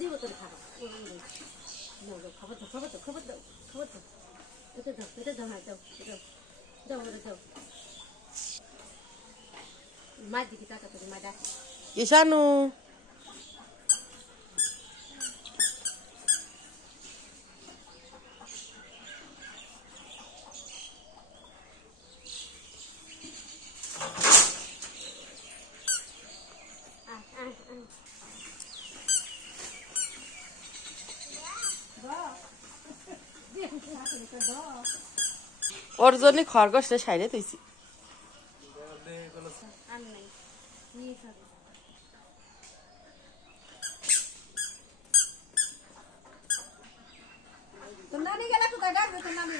দিব তোর খাবার খাবার দাও এটা দাও না দাও মা দিকে টাকা তোর মা ডাক ঈশানু ওর জন্য খরগোশটা সাইরে তুইছি তোর নানি গেলা কোথায় ডাকবে তোর নানি